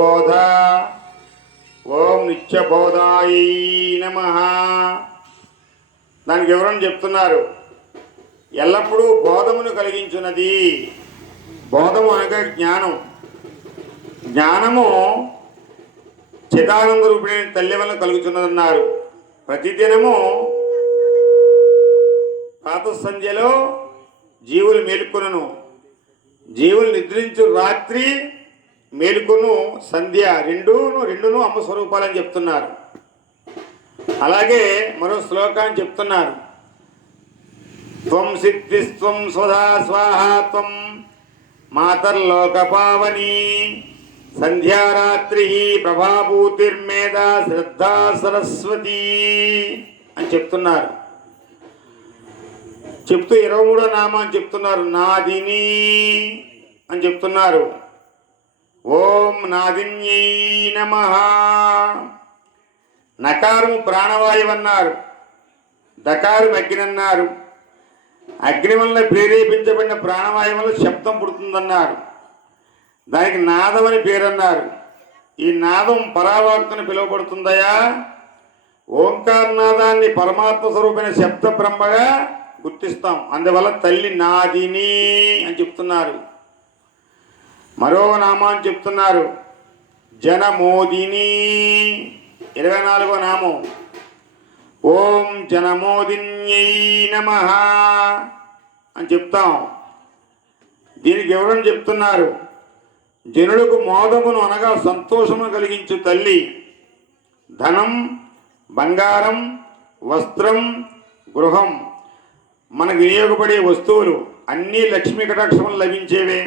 బోధ ఓం నిత్యబోధాయ నమః. దానికి వివరణ చెప్తున్నారు. ఎల్లప్పుడూ బోధమును కలిగించున్నది. బోధము అనగా జ్ఞానం. జ్ఞానము చిదానంద రూపిణి తల్లి వల్ల కలుగుతున్నదన్నారు. ప్రతిదినము ప్రాతఃసంధ్యలో జీవులు మేలుకొనును, జీవులు నిద్రించు రాత్రి మేలుకొను సంధ్య రెండును అమ్మ స్వరూపాలని చెప్తున్నారు. అలాగే మరో శ్లోకాన్ని చెప్తున్నారు. త్వం సిద్ధిస్త్వం స్వధా స్వాహా త్వం మాతర్లోక పావని సంధ్యారాత్రి ప్రభాభూతిర్మేధా శ్రద్ధా సరస్వతి అని చెప్తున్నారు. చెప్తూ 23వ నామాన్ని చెప్తున్నారు. నాదిని అని చెప్తున్నారు. ఓం నాదిన్యై నమః. నకారము ప్రాణవాయువు అన్నారు, దకారం అగ్ని అన్నారు. అగ్ని వల్ల ప్రేరేపించబడిన ప్రాణవాయువు వల్ల శబ్దం పుడుతుందన్నారు. దానికి నాదం అని పేరన్నారు. ఈ నాదం పరావాక్తను పిలువబడుతుందయా. ఓంకారనాదాన్ని పరమాత్మ స్వరూపమైన శబ్ద బ్రహ్మగా గుర్తిస్తాం. అందువల్ల తల్లి నాదిని అని చెప్తున్నారు. మరో నామాన్ని చెప్తున్నారు. జనమోదిని 24వ నామం. ఓం జనమోదిన్యై నమః అని చెప్తాం. దీనికి వివరణ చెప్తున్నారు. జనులకు మోదమును అనగా సంతోషమును కలిగించు తల్లి. ధనం, బంగారం, వస్త్రం, గృహం మనకు వినియోగపడే వస్తువులు అన్నీ లక్ష్మీ కటాక్షములు లభించేవే.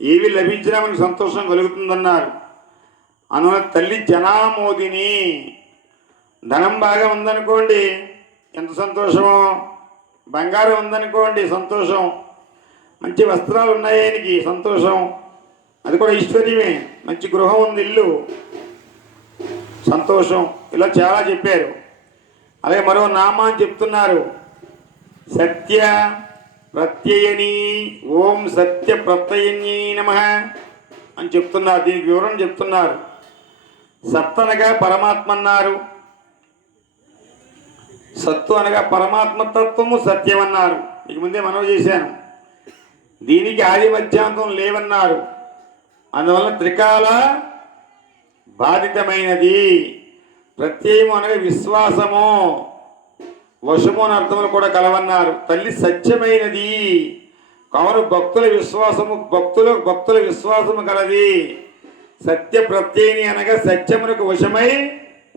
ఏవి లభించినా మనకు సంతోషం కలుగుతుందన్నారు. అందువల్ల తల్లి జనామోదిని. ధనం బాగా ఉందనుకోండి ఎంత సంతోషమో, బంగారం ఉందనుకోండి సంతోషం, మంచి వస్త్రాలు ఉన్నాయనికి సంతోషం, అది కూడా ఐశ్వర్యమే. మంచి గృహం ఉంది, ఇల్లు, సంతోషం. ఇలా చాలా చెప్పారు. అలాగే మరో నామాన్ని చెప్తున్నారు. సత్య ప్రత్యయని. ఓం సత్య ప్రత్యయని నమః అని చెప్తున్నారు. దీనికి వివరణ చెప్తున్నారు. సత్ అనగా పరమాత్మ అన్నారు. సత్తు అనగా పరమాత్మతత్వము సత్యం అన్నారు. ఇక ముందే మనవి చేశాను. దీనికి ఆది మధ్యాంతం లేవన్నారు. అందువల్ల త్రికాల బాధితమైనది. ప్రత్యయము అనగా విశ్వాసము, వశము అని అర్థములు కూడా కలవన్నారు. తల్లి సత్యమైనది కావున భక్తుల విశ్వాసము కలది. సత్య ప్రత్యయని అనగా సత్యమునకు వశమై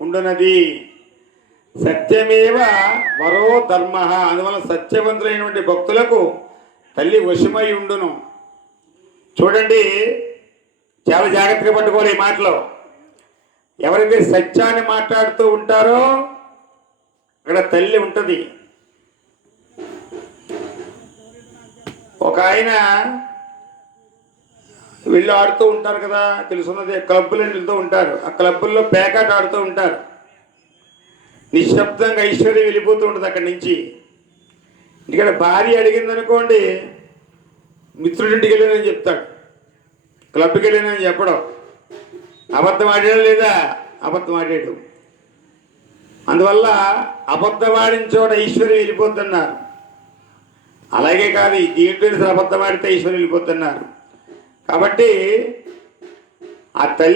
ఉండునది. సత్యమేవ వరో ధర్మ. అందువల్ల సత్యవంతులైనటువంటి భక్తులకు తల్లి వశమై ఉండును. చూడండి, చాలా జాగ్రత్తగా పట్టుకోవాలి ఈ మాటలో. ఎవరైతే సత్యాన్ని మాట్లాడుతూ ఉంటారో అక్కడ తల్లి ఉంటుంది. ఒక ఆయన వీళ్ళు ఆడుతూ ఉంటారు కదా, తెలుసున్నదే, క్లబ్బులు వెళ్తూ ఉంటారు. ఆ క్లబ్బుల్లో పేకాట ఆడుతూ ఉంటారు. నిశ్శబ్దంగా ఐశ్వర్యం వెళ్ళిపోతూ ఉంటుంది అక్కడి నుంచి. ఇక్కడ భార్య అడిగిందనుకోండి, మిత్రుడింటికి వెళ్ళానని చెప్తాడు, క్లబ్కి వెళ్ళానని చెప్పడం. అబద్ధం ఆడాడు లేదా? అబద్ధం ఆడాడు. అందువల్ల అబద్ధమాడిన చోట ఐశ్వర్యం వెళ్ళిపోతున్నారు. అలాగే కాదు, దీంట్లో అబద్ధమాడితే ఐశ్వర్యం వెళ్ళిపోతున్నారు. కాబట్టి ఆ తల్లి